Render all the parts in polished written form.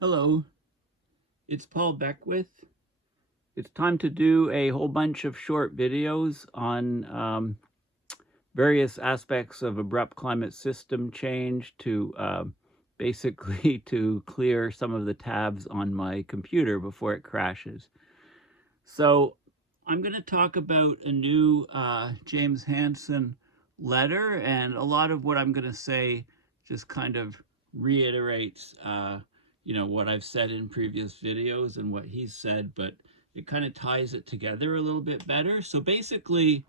Hello, it's Paul Beckwith. It's time to do a whole bunch of short videos on various aspects of abrupt climate system change to basically to clear some of the tabs on my computer before it crashes. So I'm going to talk about a new James Hansen letter, and a lot of what I'm going to say just kind of reiterates what I've said in previous videos and what he's said, but it kind of ties it together a little bit better. So basically,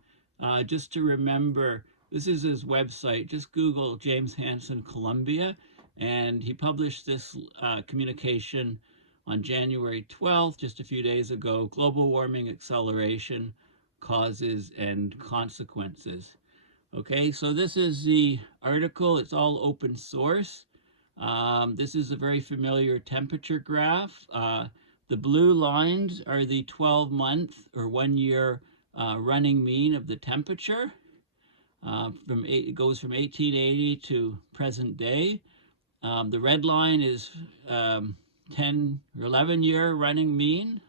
just to remember, this is his website. Just Google James Hansen Columbia, and he published this communication on January 12th, just a few days ago, Global Warming Acceleration, Causes and Consequences. Okay, so this is the article. It's all open source. This is a very familiar temperature graph. The blue lines are the 12-month or 1-year running mean of the temperature. It goes from 1880 to present day. The red line is 10 or 11-year running mean.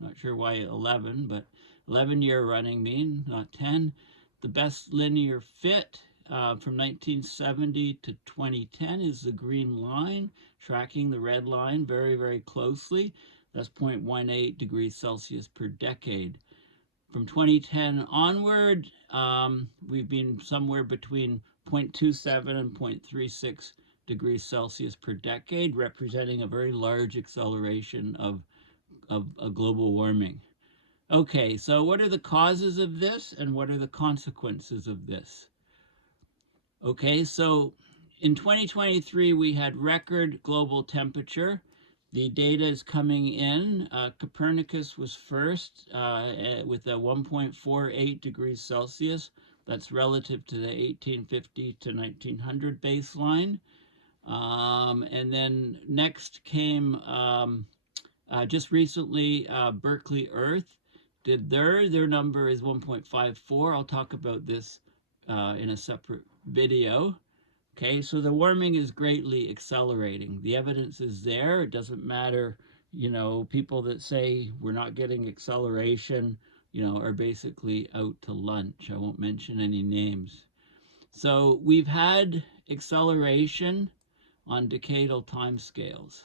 Not sure why 11, but 11-year running mean, not 10. The best linear fit from 1970 to 2010 is the green line, tracking the red line very, very closely. That's 0.18 degrees Celsius per decade. From 2010 onward, we've been somewhere between 0.27 and 0.36 degrees Celsius per decade, representing a very large acceleration of global warming. Okay, so what are the causes of this and what are the consequences of this? Okay, so in 2023, we had record global temperature. The data is coming in. Copernicus was first with a 1.48 degrees Celsius. That's relative to the 1850 to 1900 baseline. And then next came just recently Berkeley Earth did their number is 1.54. I'll talk about this in a separate video. Okay, so the warming is greatly accelerating. The evidence is there. It doesn't matter, people that say we're not getting acceleration, are basically out to lunch. I won't mention any names. So we've had acceleration on decadal timescales.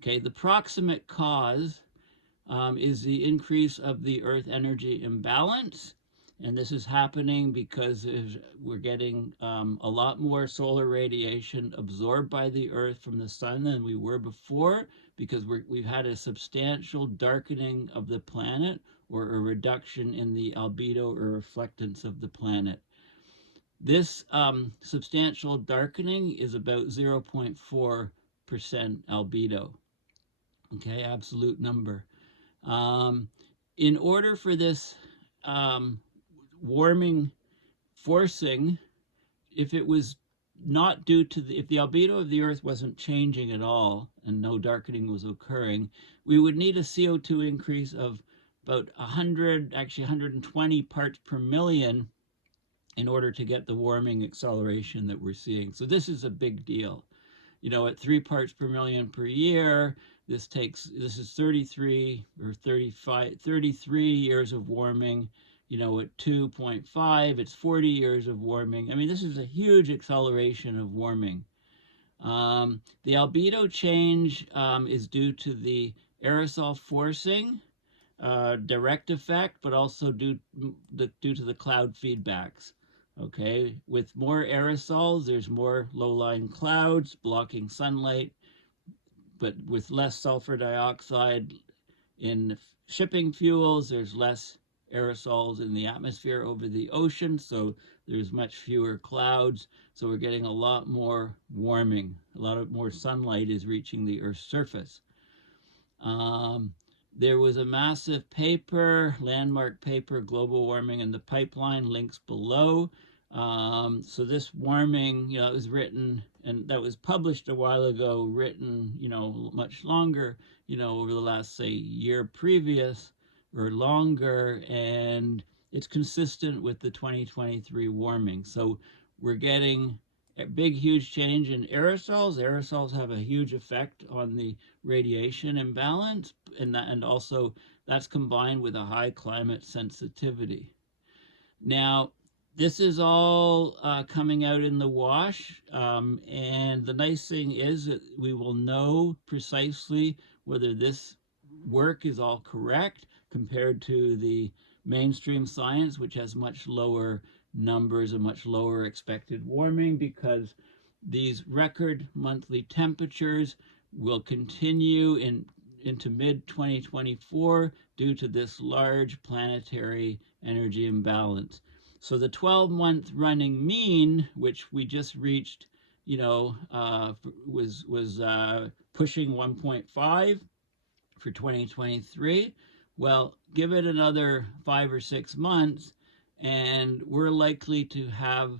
Okay, the proximate cause is the increase of the Earth energy imbalance. And this is happening because we're getting a lot more solar radiation absorbed by the Earth from the sun than we were before, because we've had a substantial darkening of the planet, or a reduction in the albedo or reflectance of the planet. This substantial darkening is about 0.4% albedo. Okay, absolute number. In order for this warming forcing, if it was not due to if the albedo of the Earth wasn't changing at all and no darkening was occurring, we would need a CO2 increase of about 100, actually 120 parts per million in order to get the warming acceleration that we're seeing. So this is a big deal. At 3 parts per million per year, this is 33 or 33 years of warming. At 2.5, it's 40 years of warming. I mean, this is a huge acceleration of warming. The albedo change is due to the aerosol forcing, direct effect, but also due to the cloud feedbacks. Okay, with more aerosols, there's more low-lying clouds blocking sunlight, but with less sulfur dioxide in shipping fuels, there's less aerosols in the atmosphere over the ocean, so there's much fewer clouds, so we're getting a lot more warming. A lot more sunlight is reaching the Earth's surface. There was a massive paper, landmark paper, Global Warming in the Pipeline, links below. So this warming, it was written, and that was published a while ago, written, much longer, over the last, say, year previous or longer, and it's consistent with the 2023 warming. So we're getting a big, huge change in aerosols. Aerosols have a huge effect on the radiation imbalance, and also that's combined with a high climate sensitivity. Now, this is all coming out in the wash, and the nice thing is that we will know precisely whether this work is all correct compared to the mainstream science, which has much lower numbers and much lower expected warming, because these record monthly temperatures will continue into mid-2024 due to this large planetary energy imbalance. So the 12-month running mean, which we just reached, was pushing 1.5 for 2023. Well, give it another 5 or 6 months, and we're likely to have,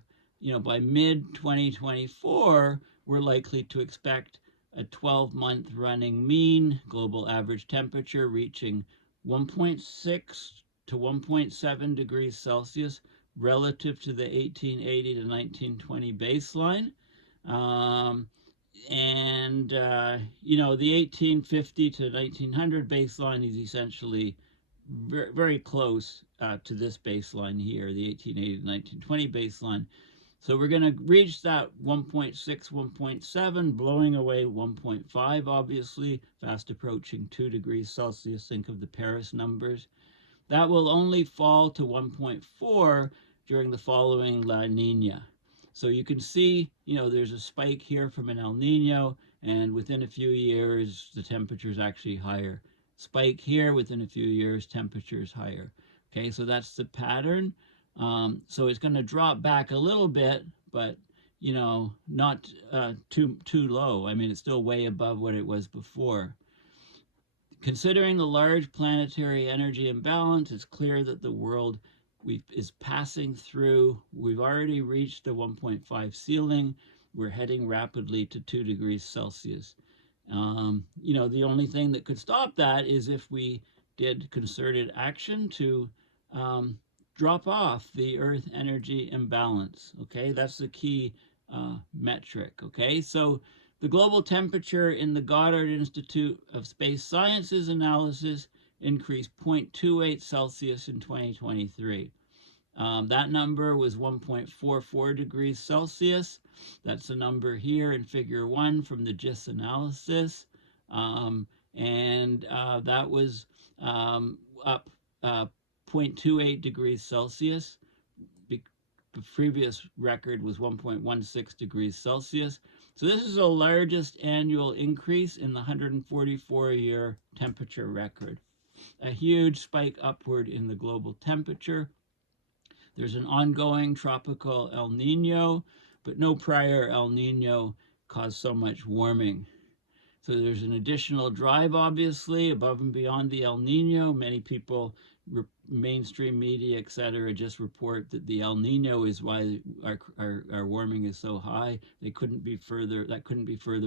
by mid-2024, we're likely to expect a 12-month running mean global average temperature reaching 1.6 to 1.7 degrees Celsius relative to the 1880 to 1920 baseline. The 1850 to 1900 baseline is essentially very, very close to this baseline here, the 1880 to 1920 baseline. So we're going to reach that 1.6, 1.7, blowing away 1.5, obviously, fast approaching 2 degrees Celsius. Think of the Paris numbers. That will only fall to 1.4 during the following La Niña. So you can see, there's a spike here from an El Niño, and within a few years, the temperature is actually higher. Spike here, within a few years, temperature is higher. Okay, so that's the pattern. So it's going to drop back a little bit, but not too low. I mean, it's still way above what it was before. Considering the large planetary energy imbalance, it's clear that the world is passing through. We've already reached the 1.5 ceiling. We're heading rapidly to 2 degrees Celsius. The only thing that could stop that is if we did concerted action to drop off the Earth energy imbalance. Okay, that's the key metric. Okay, so the global temperature in the Goddard Institute of Space Sciences analysis increased 0.28 Celsius in 2023. That number was 1.44 degrees Celsius. That's the number here in figure 1 from the GISS analysis. That was up 0.28 degrees Celsius. The previous record was 1.16 degrees Celsius. So this is the largest annual increase in the 144-year temperature record. A huge spike upward in the global temperature. There's an ongoing tropical El Niño, but no prior El Niño caused so much warming. So there's an additional drive, obviously, above and beyond the El Niño. Many people, mainstream media, etc., just report that the El Niño is why our warming is so high. That couldn't be further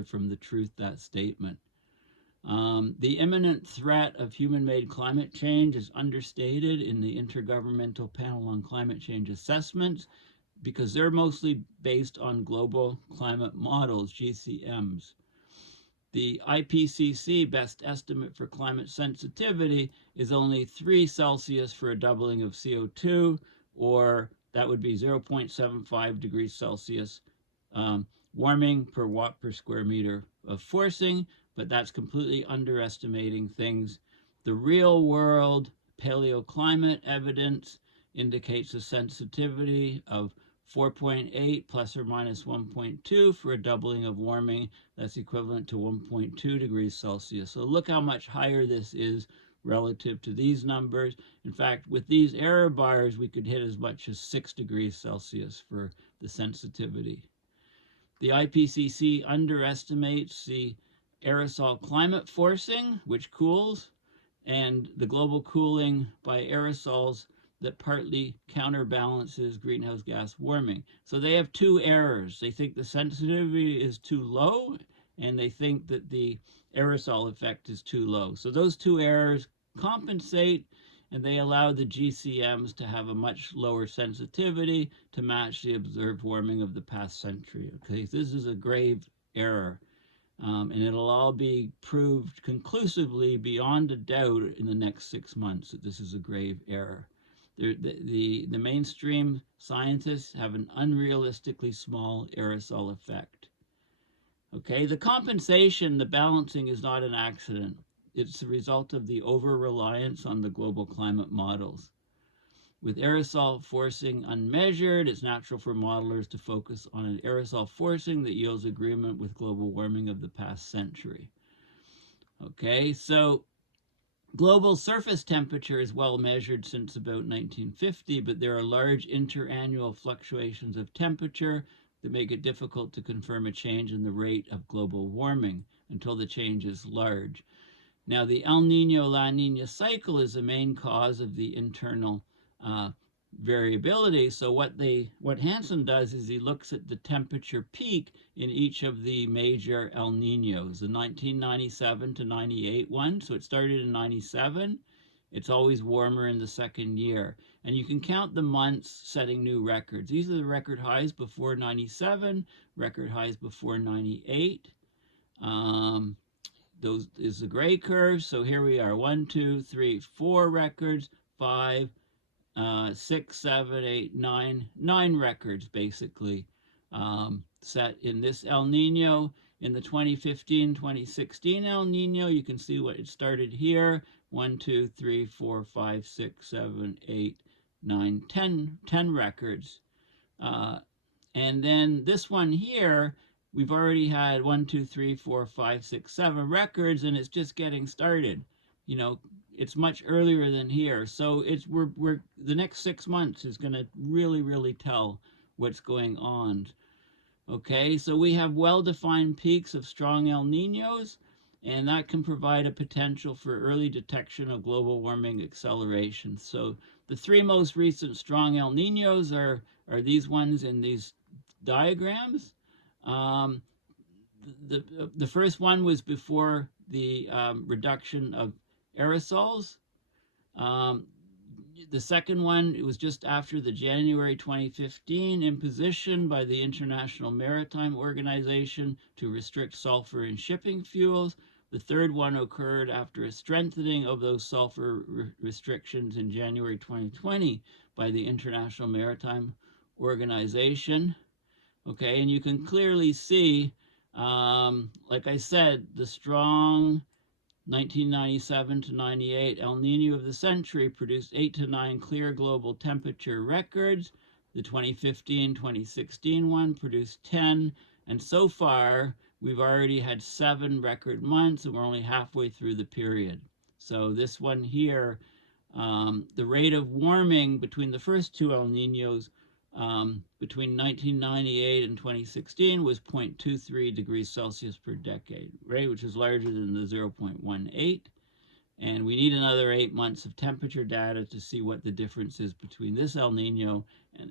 from the truth, that statement. The imminent threat of human-made climate change is understated in the Intergovernmental Panel on Climate Change Assessments because they're mostly based on global climate models, GCMs. The IPCC best estimate for climate sensitivity is only 3 Celsius for a doubling of CO2, or that would be 0.75 degrees Celsius warming per watt per square meter of forcing, but that's completely underestimating things. The real world paleoclimate evidence indicates a sensitivity of 4.8 plus or minus 1.2 for a doubling of warming. That's equivalent to 1.2 degrees Celsius. So look how much higher this is relative to these numbers. In fact, with these error bars, we could hit as much as 6 degrees Celsius for the sensitivity. The IPCC underestimates the aerosol climate forcing, which cools, and the global cooling by aerosols that partly counterbalances greenhouse gas warming. So they have 2 errors. They think the sensitivity is too low, and they think that the aerosol effect is too low. So those 2 errors compensate, and they allow the GCMs to have a much lower sensitivity to match the observed warming of the past century. Okay, this is a grave error, and it'll all be proved conclusively beyond a doubt in the next 6 months that this is a grave error. The mainstream scientists have an unrealistically small aerosol effect. Okay, the compensation, the balancing is not an accident. It's the result of the over-reliance on the global climate models. With aerosol forcing unmeasured, it's natural for modelers to focus on an aerosol forcing that yields agreement with global warming of the past century. Okay, so global surface temperature is well measured since about 1950, but there are large interannual fluctuations of temperature that make it difficult to confirm a change in the rate of global warming until the change is large. Now, the El Nino-La Nina cycle is the main cause of the internal variability. So what Hansen does is he looks at the temperature peak in each of the major El Ninos, the 1997 to 98 one. So it started in 97. It's always warmer in the second year. And you can count the months setting new records. These are the record highs before 97, record highs before 98. Those is the gray curve. So here we are, 1, 2, 3, 4 records, 5, 6, 7, 8, 9 records basically set in this El Nino. In the 2015-2016 El Nino, you can see what it started here. 1, 2, 3, 4, 5, 6, 7, 8, 9, 10 records. And then this one here, we've already had 1, 2, 3, 4, 5, 6, 7 records, and it's just getting started. You know, it's much earlier than here. So we're the next 6 months is going to really tell what's going on. Okay, so we have well-defined peaks of strong El Ninos, and that can provide a potential for early detection of global warming acceleration. So the 3 most recent strong El Ninos are these ones in these diagrams. The first one was before the reduction of aerosols. The second one, it was just after the January 2015 imposition by the International Maritime Organization to restrict sulfur in shipping fuels. The third one occurred after a strengthening of those sulfur restrictions in January 2020 by the International Maritime Organization. Okay, and you can clearly see, like I said, the strong 1997 to 98 El Nino of the century produced 8 to 9 clear global temperature records. The 2015-2016 one produced 10, and so far we've already had 7 record months, and we're only halfway through the period. So this one here, the rate of warming between the first 2 El Ninos between 1998 and 2016 was 0.23 degrees Celsius per decade, right, which is larger than the 0.18. And we need another 8 months of temperature data to see what the difference is between this El Nino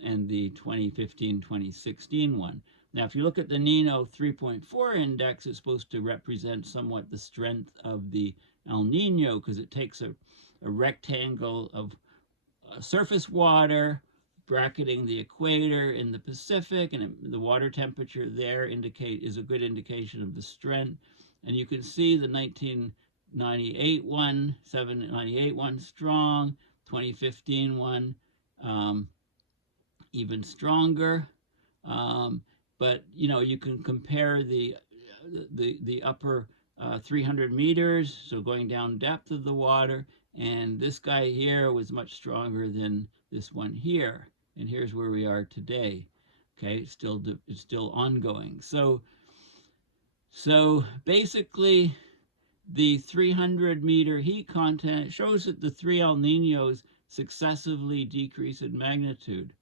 and the 2015-2016 one. Now, if you look at the Nino 3.4 index, it's supposed to represent somewhat the strength of the El Nino because it takes a rectangle of surface water bracketing the equator in the Pacific, and the water temperature there is a good indication of the strength. And you can see the 1998 one, 798 one strong, 2015 one even stronger. But you know, you can compare the upper 300 meters, so going down depth of the water, and this guy here was much stronger than this one here. And here's where we are today. Okay, it's still ongoing. So basically, the 300-meter heat content shows that the 3 El Ninos successively decrease in magnitude.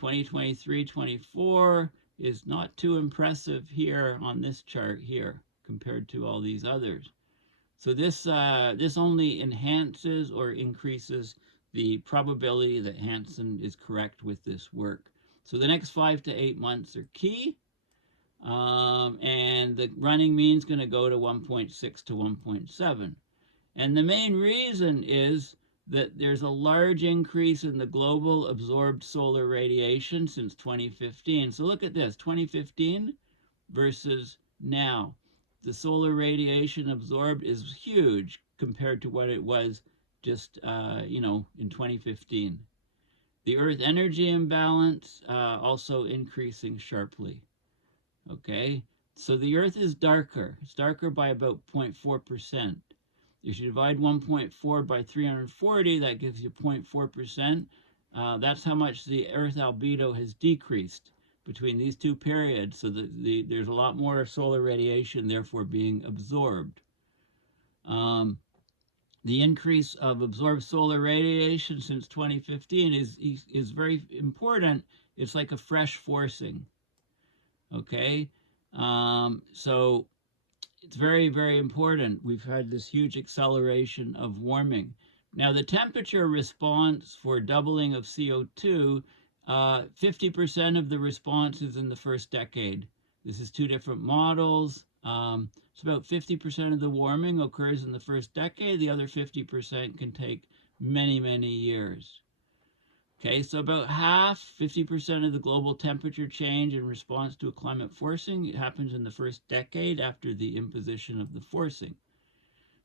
2023-24 is not too impressive here on this chart here compared to all these others. So this only enhances or increases the probability that Hansen is correct with this work. So the next 5 to 8 months are key, and the running mean is going to go to 1.6 to 1.7. And the main reason is that there's a large increase in the global absorbed solar radiation since 2015. So look at this, 2015 versus now. The solar radiation absorbed is huge compared to what it was just, in 2015. The Earth energy imbalance also increasing sharply. Okay, so the Earth is darker. It's darker by about 0.4%. If you divide 1.4 by 340, that gives you 0.4%. That's how much the Earth albedo has decreased between these two periods. So there's a lot more solar radiation, therefore, being absorbed. The increase of absorbed solar radiation since 2015 is very important. It's like a fresh forcing. Okay, so it's very, very important. We've had this huge acceleration of warming. Now, the temperature response for doubling of CO2, 50% of the response is in the first decade. This is two different models. It's about 50% of the warming occurs in the first decade. The other 50% can take many, many years. Okay, so about half, 50% of the global temperature change in response to a climate forcing, it happens in the first decade after the imposition of the forcing.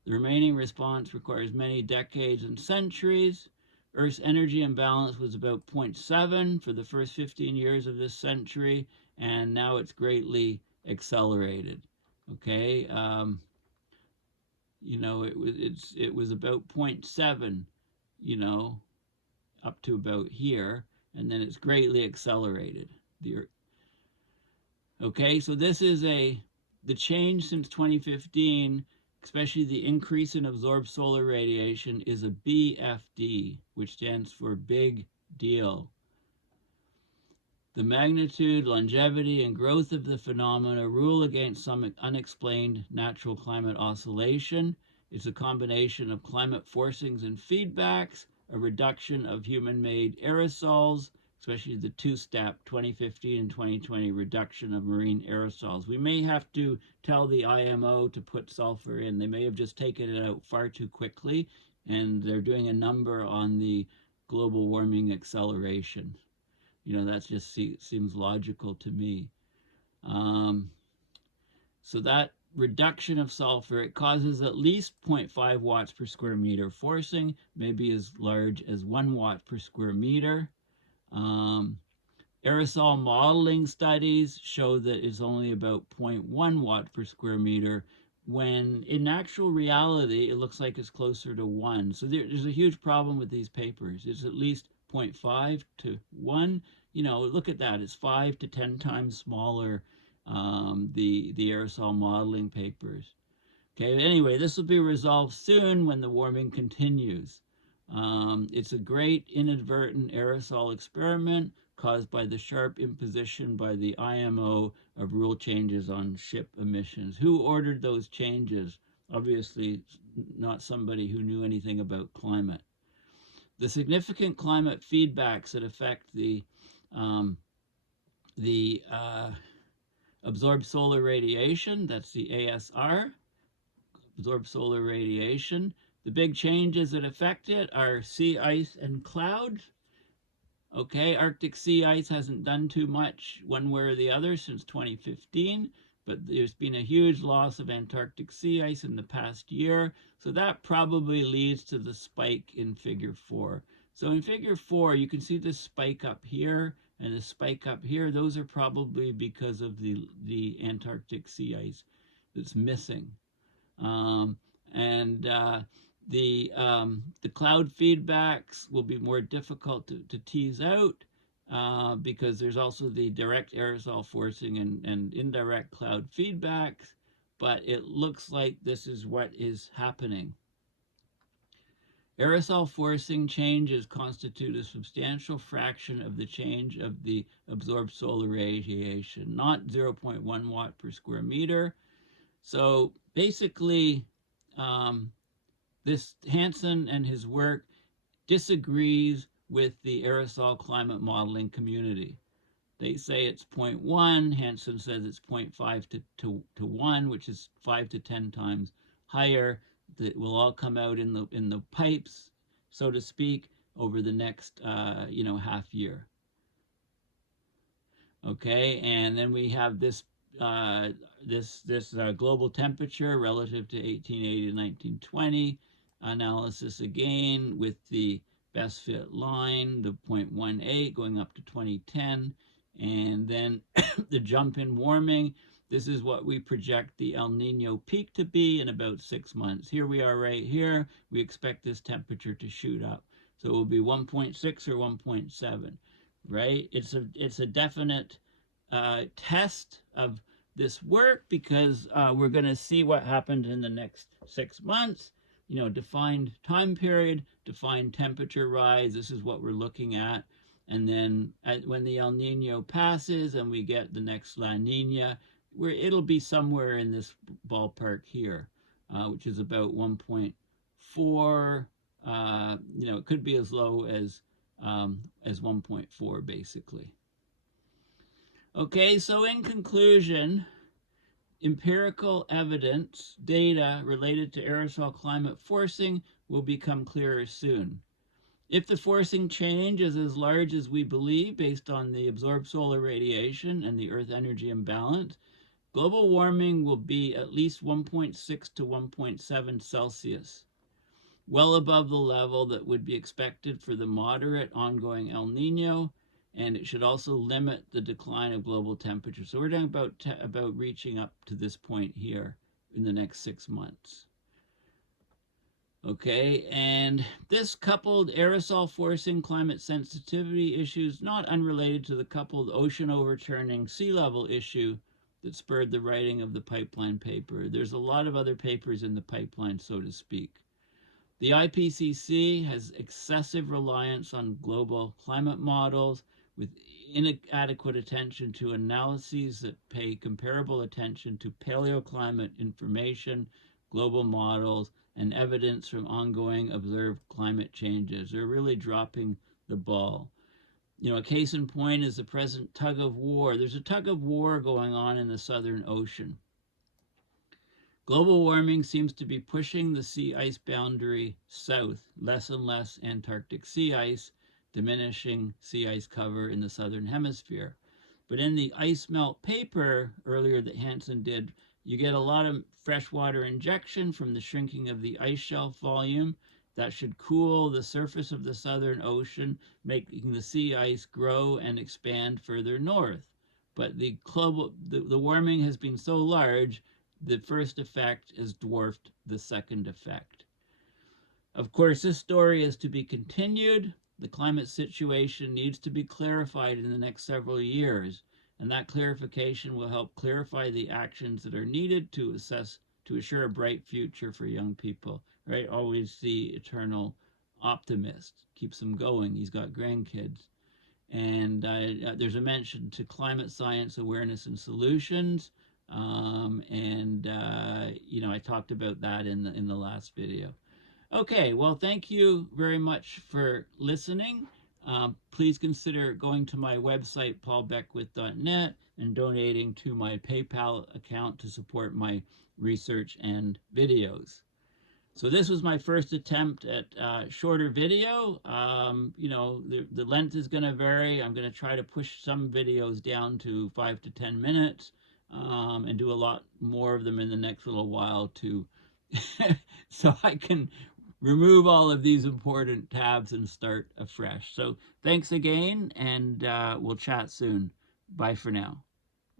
The remaining response requires many decades and centuries. Earth's energy imbalance was about 0.7 for the first 15 years of this century, and now it's greatly accelerated. Okay, it was about 0.7, up to about here, and then it's greatly accelerated. Okay, so this is the change since 2015, especially the increase in absorbed solar radiation, is a BFD, which stands for big deal. The magnitude, longevity, and growth of the phenomena rule against some unexplained natural climate oscillation. It's a combination of climate forcings and feedbacks, a reduction of human-made aerosols, especially the two-step 2015 and 2020 reduction of marine aerosols. We may have to tell the IMO to put sulfur in. They may have just taken it out far too quickly, and they're doing a number on the global warming acceleration. That just seems logical to me. So that reduction of sulfur, it causes at least 0.5 watts per square meter forcing, maybe as large as 1 watt per square meter. Aerosol modeling studies show that it's only about 0.1 watt per square meter, when in actual reality, it looks like it's closer to 1. So there's a huge problem with these papers. It's at least 0.5 to 1. Look at that. It's 5 to 10 times smaller, the aerosol modeling papers. Okay, anyway, this will be resolved soon when the warming continues. It's a great inadvertent aerosol experiment caused by the sharp imposition by the IMO of rule changes on ship emissions. Who ordered those changes? Obviously, not somebody who knew anything about climate. The significant climate feedbacks that affect the absorbed solar radiation, that's the ASR, absorbed solar radiation. The big changes that affect it are sea ice and clouds. Okay, Arctic sea ice hasn't done too much one way or the other since 2015, but there's been a huge loss of Antarctic sea ice in the past year, so that probably leads to the spike in figure 4. So in figure 4, you can see this spike up here and the spike up here. Those are probably because of the Antarctic sea ice that's missing. The cloud feedbacks will be more difficult to tease out because there's also the direct aerosol forcing and indirect cloud feedbacks, but it looks like this is what is happening. Aerosol forcing changes constitute a substantial fraction of the change of the absorbed solar radiation, not 0.1 watt per square meter. So basically, this Hansen and his work disagrees with the aerosol climate modeling community. They say it's 0.1. Hansen says it's 0.5 to 1, which is 5 to 10 times higher. That will all come out in the pipes so to speak, over the next, half year. Okay, and then we have this global temperature relative to 1880 to 1920 analysis again with the best fit line, the 0.18 going up to 2010, and then the jump in warming. This is what we project the El Nino peak to be in about 6 months. Here we are right here. We expect this temperature to shoot up. So it will be 1.6 or 1.7, right? It's a definite test of this work because we're going to see what happens in the next 6 months. Defined time period, defined temperature rise. This is what we're looking at. And then when the El Nino passes and we get the next La Nina, it'll be somewhere in this ballpark here, which is about 1.4. It could be as low as 1.4 basically. Okay, so in conclusion, empirical evidence, data related to aerosol climate forcing will become clearer soon. If the forcing change is as large as we believe based on the absorbed solar radiation and the Earth energy imbalance, global warming will be at least 1.6 to 1.7 Celsius, well above the level that would be expected for the moderate ongoing El Nino, and it should also limit the decline of global temperature. So we're talking about reaching up to this point here in the next 6 months. Okay, and this coupled aerosol forcing climate sensitivity issues not unrelated to the coupled ocean overturning sea level issue that spurred the writing of the pipeline paper. There's a lot of other papers in the pipeline, so to speak. The IPCC has excessive reliance on global climate models with inadequate attention to analyses that pay comparable attention to paleoclimate information, global models, and evidence from ongoing observed climate changes. They're really dropping the ball. A case in point is the present tug of war. There's a tug of war going on in the Southern Ocean. Global warming seems to be pushing the sea ice boundary south, less and less Antarctic sea ice, diminishing sea ice cover in the southern hemisphere. But in the ice melt paper earlier that Hansen did, you get a lot of freshwater injection from the shrinking of the ice shelf volume. That should cool the surface of the Southern Ocean, making the sea ice grow and expand further north. But the warming has been so large, the first effect has dwarfed the second effect. Of course, this story is to be continued. The climate situation needs to be clarified in the next several years, and that clarification will help clarify the actions that are needed to assure a bright future for young people, right? Always the eternal optimist, keeps them going. He's got grandkids. And there's a mention to climate science awareness and solutions. I talked about that in the last video. Okay, well, thank you very much for listening. Please consider going to my website, paulbeckwith.net, and donating to my PayPal account to support my research and videos. So this was my first attempt at shorter video. The length is going to vary. I'm going to try to push some videos down to 5 to 10 minutes and do a lot more of them in the next little while too, so I can remove all of these important tabs and start afresh. So thanks again, and we'll chat soon. Bye for now.